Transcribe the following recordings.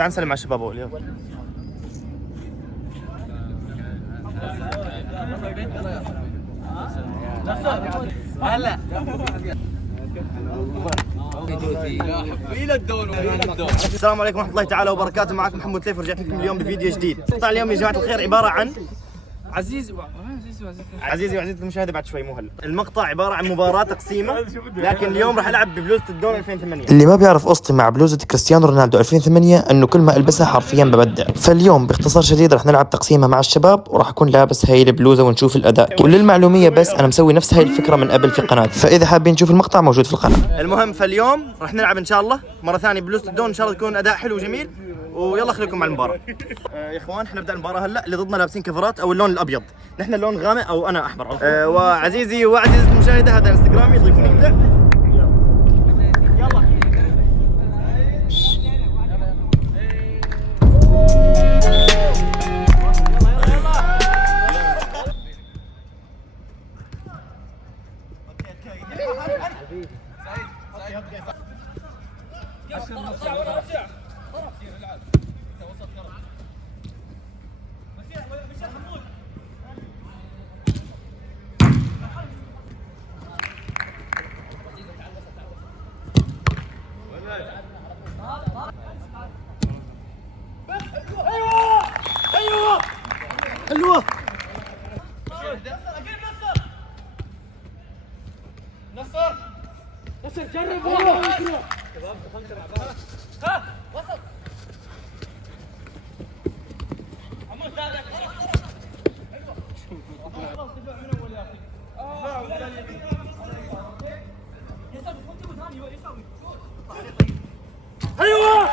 تعال نسلم على الشباب اول. يلا هلا السلام عليكم ورحمه الله تعالى وبركاته. معكم محمد سيف ورجعت لكم اليوم بفيديو جديد. مقطع اليوم يا جماعه الخير عباره عن عزيزي وعزيزتي المشاهده بعد شوي مو هلا. المقطع عباره عن مباراه تقسيمه، لكن اليوم راح العب ببلوزه الدون 2008. اللي ما بيعرف قصتي مع بلوزة كريستيانو رونالدو 2008 انه كل ما البسها حرفيا ببدع. فاليوم باختصار شديد راح نلعب تقسيمه مع الشباب وراح اكون لابس هاي البلوزه ونشوف الاداء. وللمعلوميه بس انا مسوي نفس هاي الفكره من قبل في قناتي، فاذا حابين تشوفوا المقطع موجود في القناه. المهم فاليوم راح نلعب ان شاء الله مره ثانيه بلوزه الدون، ان شاء الله تكون اداء حلو وجميل. ويلا خليكم مع المباراه. يا اخوان حنبدا المباراه هلا. اللي ضدنا لابسين كفرات او اللون الابيض، نحن اللون غامق او انا احمر. وعزيزي وعزيزتي المشاهده هذا انستغرامي، ضيفوني يبدا. يلا حلوة. نصر جرب. ها وسط عمود ثالث. ايوه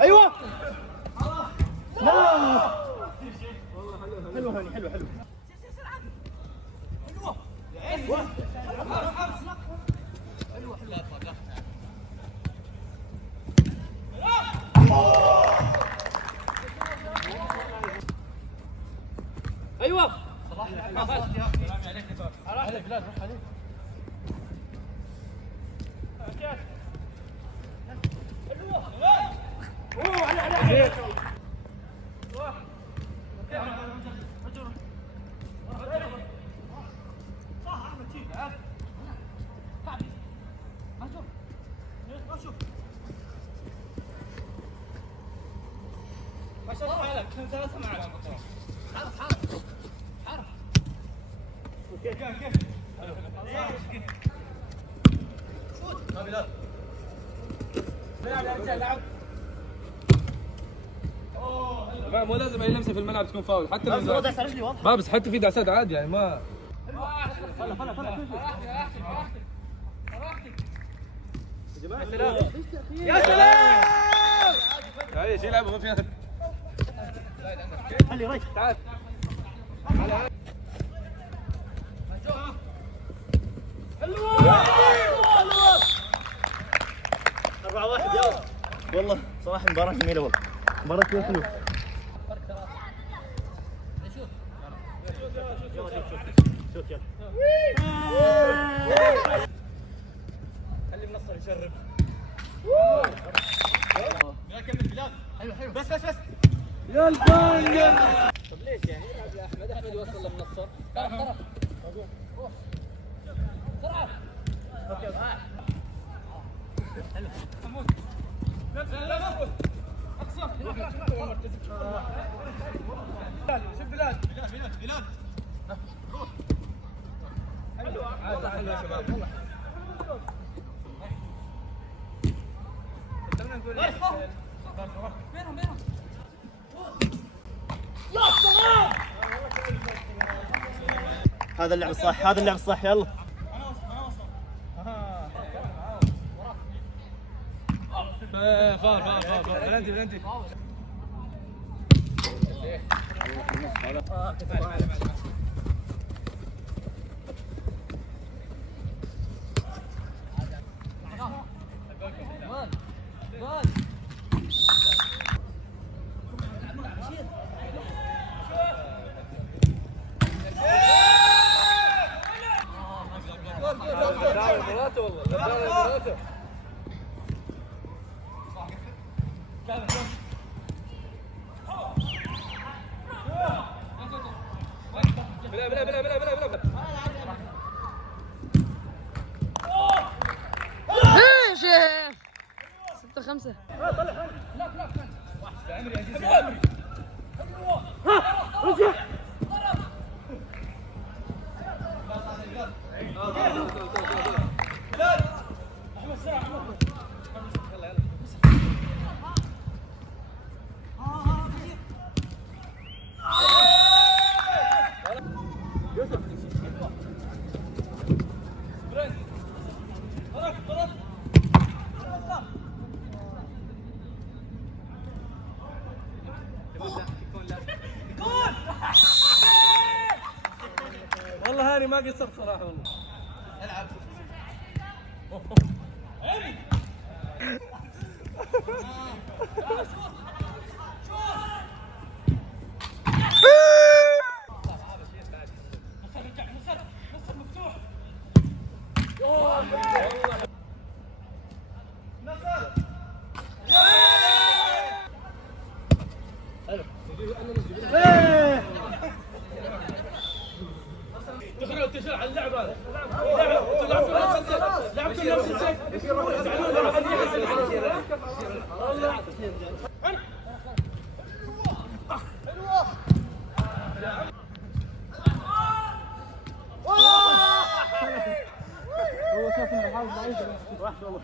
ايوه. لا حلو هاني، حلو حلو. ايوه صلاح عليك بلال، روح عليك. اوه عليك مو لازم اي لمسه في الملعب تكون فاول، حتى لو دعسه رجلي واضح. ما بس حتى في دعسات عادي يعني ما. يا سلام هاي شي لعبه ما فيها. خلي ريك تعال. حلوة 4-1. يلا والله صراحة مباراة جميلة، والله مباراة كثير حلوة. شوت يلا. خلي منصر يجرب. بلال كمل بلال. حلو حلو بس يا الفنان. طب ليش يعني يلعب يا احمد؟ احمد يوصل لمنصر. طرف بسرعة. اوكي حلو حمود. اقصى شوف بلال. حلو حلو يا شباب. بينهم يا سلام. هذا اللعب الصح، هذا اللعب الصح. يلا فار بلنتي مراته والله مراته. بلا بلا بلا بلا بلا بلا. ايش 6-5. والله هاني ما قصرت صراحه والله. العب. تشرع على اللعب هذا. لعبتوا نفس الشيء. هو شاف انه حاول ضعيف وحش والله.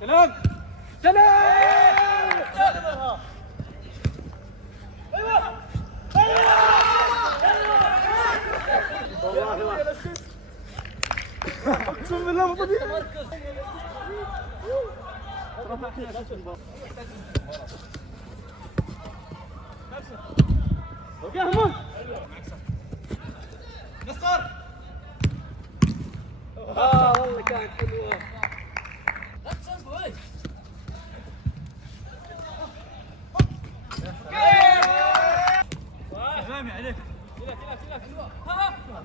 سلام سلام. اقسم بالله ما طبيعي. اوكي همون نصر. والله كانت حلوه. لا تصرف وين. سلامي عليك. كذا كذا كذا. ها ها.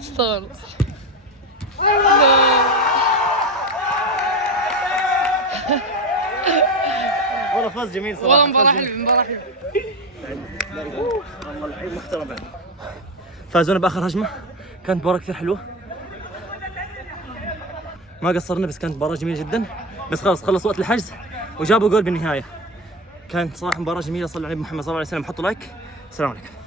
اشتغل. والله فاز جميل صراحه. والله مباراة حلوة، مباراة حلوة. والله الحين محترم بعد. فازونا باخر هجمه، كانت مباراه كثير حلوه، ما قصرنا، بس كانت مباراه جميله جدا. بس خلاص خلص وقت الحجز وجابوا جول بالنهايه. كانت صراحه مباراه جميله. صلوا على النبي محمد صلى الله عليه وسلم، حطوا لايك. السلام عليكم.